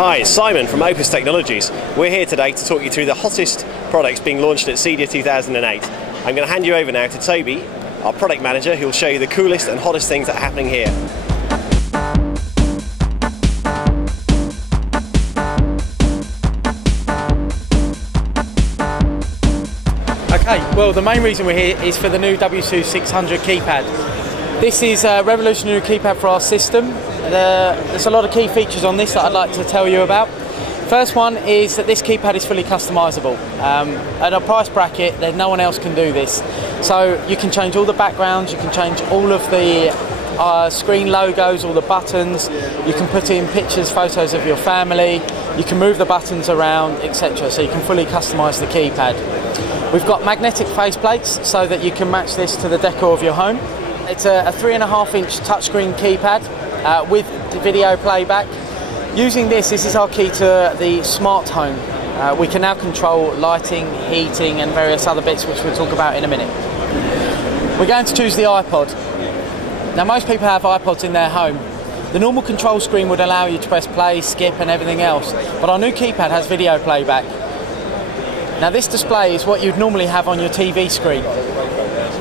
Hi, it's Simon from Opus Technologies. We're here today to talk you through the hottest products being launched at CEDIA 2008. I'm going to hand you over now to Toby, our product manager, who will show you the coolest and hottest things that are happening here. Okay, well the main reason we're here is for the new W2 600 keypad. This is a revolutionary keypad for our system. There's a lot of key features on this that I'd like to tell you about. First one is that this keypad is fully customisable. At a price bracket, no one else can do this. So you can change all the backgrounds, you can change all of the screen logos, all the buttons, you can put in pictures, photos of your family, you can move the buttons around, etc. So you can fully customise the keypad. We've got magnetic faceplates so that you can match this to the decor of your home. It's a 3.5-inch touchscreen keypad with video playback. Using this is our key to the smart home. We can now control lighting, heating and various other bits which we'll talk about in a minute. We're going to choose the iPod. Now most people have iPods in their home. The normal control screen would allow you to press play, skip and everything else, but our new keypad has video playback. Now this display is what you'd normally have on your TV screen.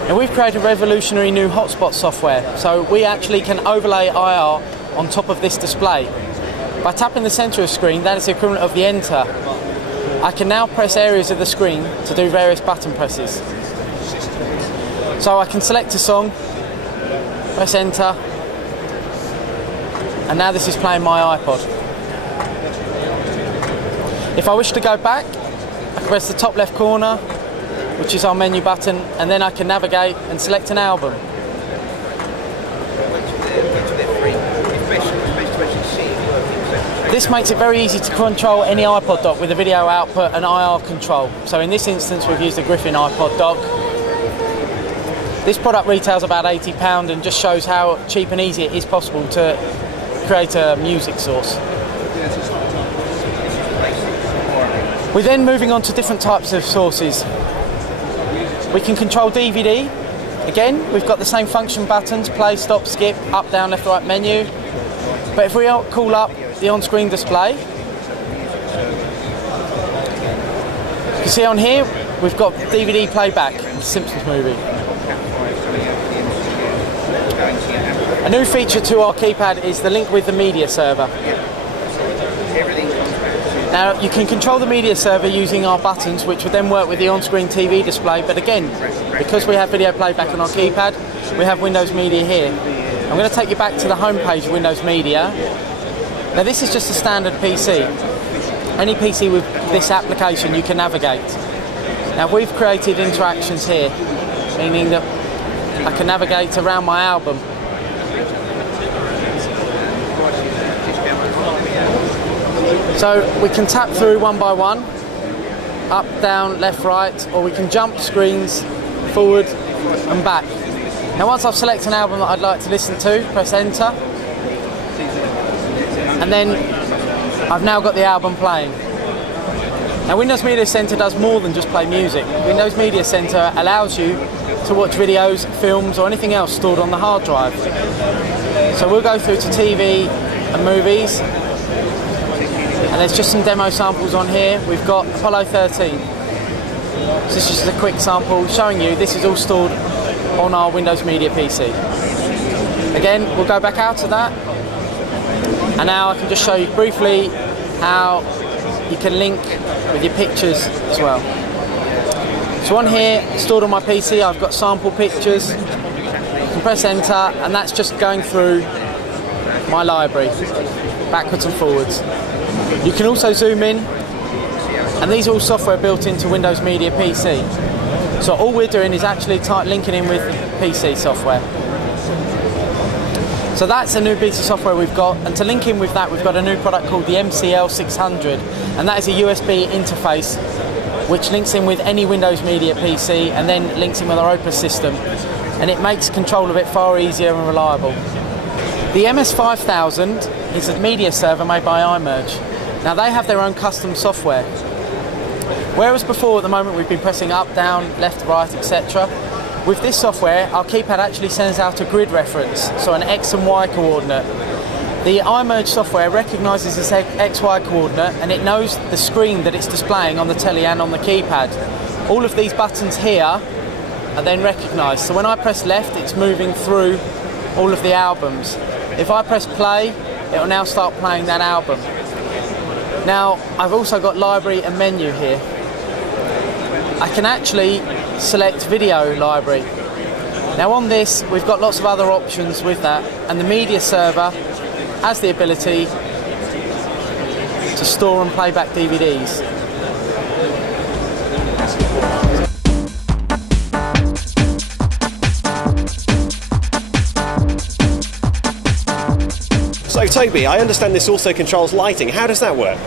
Now we've created revolutionary new hotspot software, so we actually can overlay IR on top of this display. By tapping the centre of the screen, that is the equivalent of the enter. I can now press areas of the screen to do various button presses. So I can select a song, press enter, and now this is playing my iPod. If I wish to go back, I can press the top left corner, which is our menu button, and then I can navigate and select an album. This makes it very easy to control any iPod dock with a video output and IR control. So in this instance we've used a Griffin iPod dock. This product retails about £80 and just shows how cheap and easy it is possible to create a music source. We're then moving on to different types of sources. We can control DVD. Again, we've got the same function buttons, play, stop, skip, up, down, left, right menu. But if we call up the on-screen display, you can see on here, we've got DVD playback of the Simpsons movie. A new feature to our keypad is the link with the media server. Now you can control the media server using our buttons, which would then work with the on-screen TV display, but again, because we have video playback on our keypad, we have Windows Media here. I'm going to take you back to the home page of Windows Media. Now this is just a standard PC. Any PC with this application you can navigate. Now we've created interactions here, meaning that I can navigate around my album. So we can tap through one by one, up, down, left, right, or we can jump screens forward and back. Now once I've selected an album that I'd like to listen to, press enter, and then I've now got the album playing. Now Windows Media Center does more than just play music. Windows Media Center allows you to watch videos, films or anything else stored on the hard drive. So we'll go through to TV and movies. And there's just some demo samples on here. We've got Apollo 13. So this is just a quick sample showing you this is all stored on our Windows Media PC. Again, we'll go back out of that. And now I can just show you briefly how you can link with your pictures as well. So on here, stored on my PC, I've got sample pictures. You can press enter, and that's just going through my library, backwards and forwards. You can also zoom in, and these are all software built into Windows Media PC. So all we're doing is actually linking in with PC software. So that's a new piece of software we've got, and to link in with that we've got a new product called the MCL 600, and that is a USB interface which links in with any Windows Media PC and then links in with our Opus system, and it makes control of it far easier and reliable. The MS5000 is a media server made by iMerge. Now they have their own custom software. Whereas before, at the moment, we've been pressing up, down, left, right, etc. With this software, our keypad actually sends out a grid reference, so an X and Y coordinate. The iMerge software recognises this XY coordinate and it knows the screen that it's displaying on the telly and on the keypad. All of these buttons here are then recognised. So when I press left, it's moving through all of the albums. If I press play, it will now start playing that album. Now, I've also got library and menu here. I can actually select video library. Now on this, we've got lots of other options with that, and the media server has the ability to store and play back DVDs. So Toby, I understand this also controls lighting. How does that work?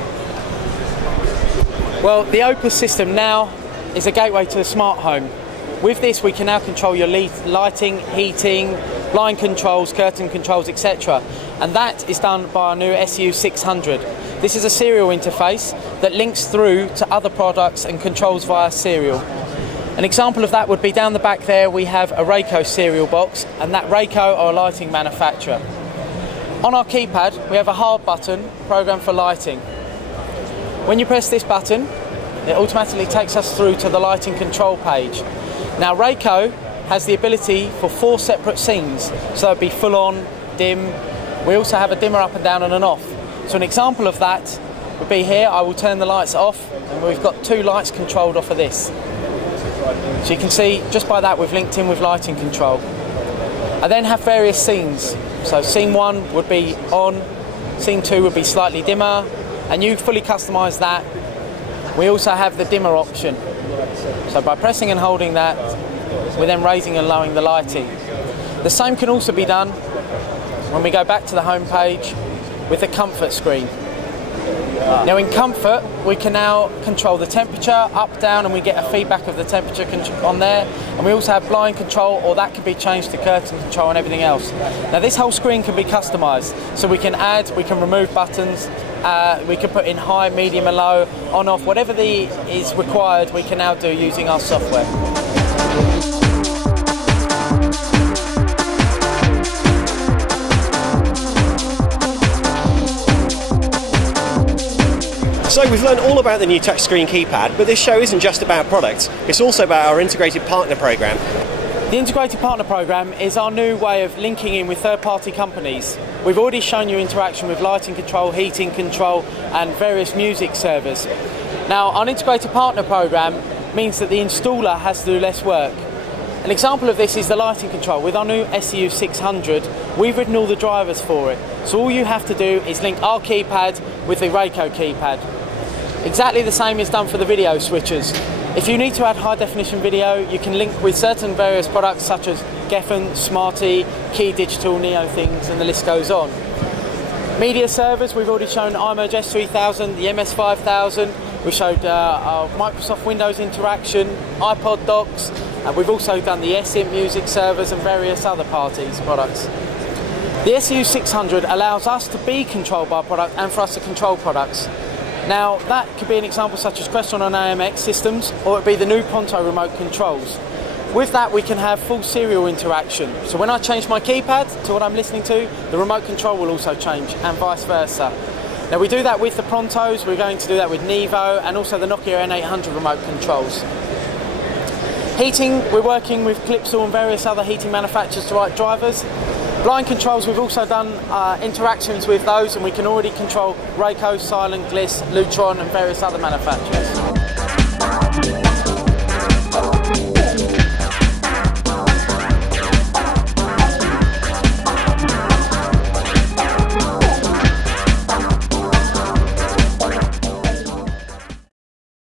Well, the Opus system now is a gateway to the smart home. With this, we can now control your lighting, heating, blind controls, curtain controls, etc. And that is done by our new SU600. This is a serial interface that links through to other products and controls via serial. An example of that would be down the back there, we have a Rayco serial box, and that Rayco are a lighting manufacturer. On our keypad, we have a hard button programmed for lighting. When you press this button, it automatically takes us through to the lighting control page. Now Rayco has the ability for 4 separate scenes, so it'd be full on, dim. We also have a dimmer up and down and an off. So an example of that would be here. I will turn the lights off and we've got 2 lights controlled off of this. So you can see just by that we've linked in with lighting control. I then have various scenes. So scene 1 would be on, scene 2 would be slightly dimmer, and you fully customise that. We also have the dimmer option. So by pressing and holding that, we're then raising and lowering the lighting. The same can also be done when we go back to the home page with the comfort screen. Now in comfort, we can now control the temperature up, down, and we get a feedback of the temperature on there. And we also have blind control, or that can be changed to curtain control and everything else. Now this whole screen can be customised, so we can add, we can remove buttons, we can put in high, medium and low, on, off, whatever is required we can now do using our software. So we've learned all about the new touchscreen keypad, but this show isn't just about products, it's also about our integrated partner program. The integrated partner program is our new way of linking in with third-party companies. We've already shown you interaction with lighting control, heating control and various music servers. Now our integrated partner program means that the installer has to do less work. An example of this is the lighting control. With our new SU600, we've written all the drivers for it. So all you have to do is link our keypad with the Rayco keypad. Exactly the same is done for the video switchers. If you need to add high definition video, you can link with certain various products such as Geffen, Smarty, Key Digital, Neo Things, and the list goes on. Media servers, we've already shown iMerge S3000, the MS5000, we've showed our Microsoft Windows interaction, iPod docks, and we've also done the SIM music servers and various other parties' products. The SU600 allows us to be controlled by a product and for us to control products. Now that could be an example such as Crestron on AMX systems, or it would be the new Ponto remote controls. With that we can have full serial interaction. So when I change my keypad to what I'm listening to, the remote control will also change, and vice versa. Now we do that with the Prontos, we're going to do that with Nevo and also the Nokia N800 remote controls. Heating, we're working with Clipsal and various other heating manufacturers to write drivers. Blind controls, we've also done interactions with those, and we can already control Rayco, Silent, Gliss, Lutron and various other manufacturers.